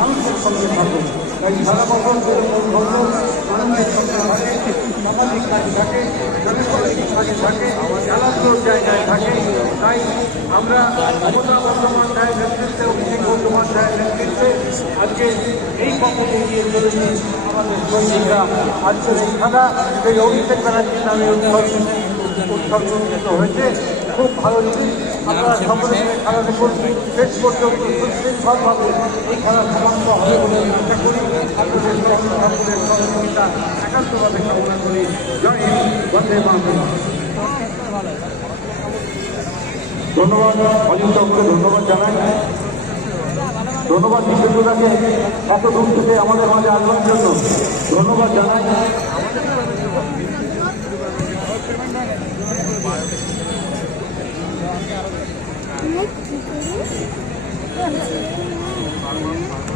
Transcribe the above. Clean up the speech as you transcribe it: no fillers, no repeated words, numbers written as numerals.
মানুষের সঙ্গে থাকে। তাই সারা বছর মানুষের সঙ্গে থাকে, সামাজিক কাজে থাকে, জনসামাজিক কাজে থাকে, খেলাধুলোর জায়গায় থাকে। তাই আমরা মমতা বন্দ্যোপাধ্যায়ের নেতৃত্বে, অভিষেক বন্দ্যোপাধ্যায়ের নেতৃত্বে আজকে এই পথে এগিয়ে চলেছি। আমাদের সৈনিকরা আজকের এই খেলা সেই অভিষেক ব্যানার্জির নামে উৎসর্গিত হয়েছে। খুব ভালো জিনিস। আপনারা সকলে মিলে খেলা দেখুন, শেষ পর্যন্ত সুশৃঙ্খলভাবে এই খেলা সমাপ্ত হবে বলে আশা করি। আপনাদের সকলের সহযোগিতা একান্তভাবে কামনা করি। জয় হিন্দ, বন্দে মাতরম। ধন্যবাদ অজিত দত্তকে, ধন্যবাদ জানাই। ধন্যবাদ বিশ্বদাকে এত দূর থেকে আমাদের মাঝে আসবার জন্য ধন্যবাদ জানাই। Thank you.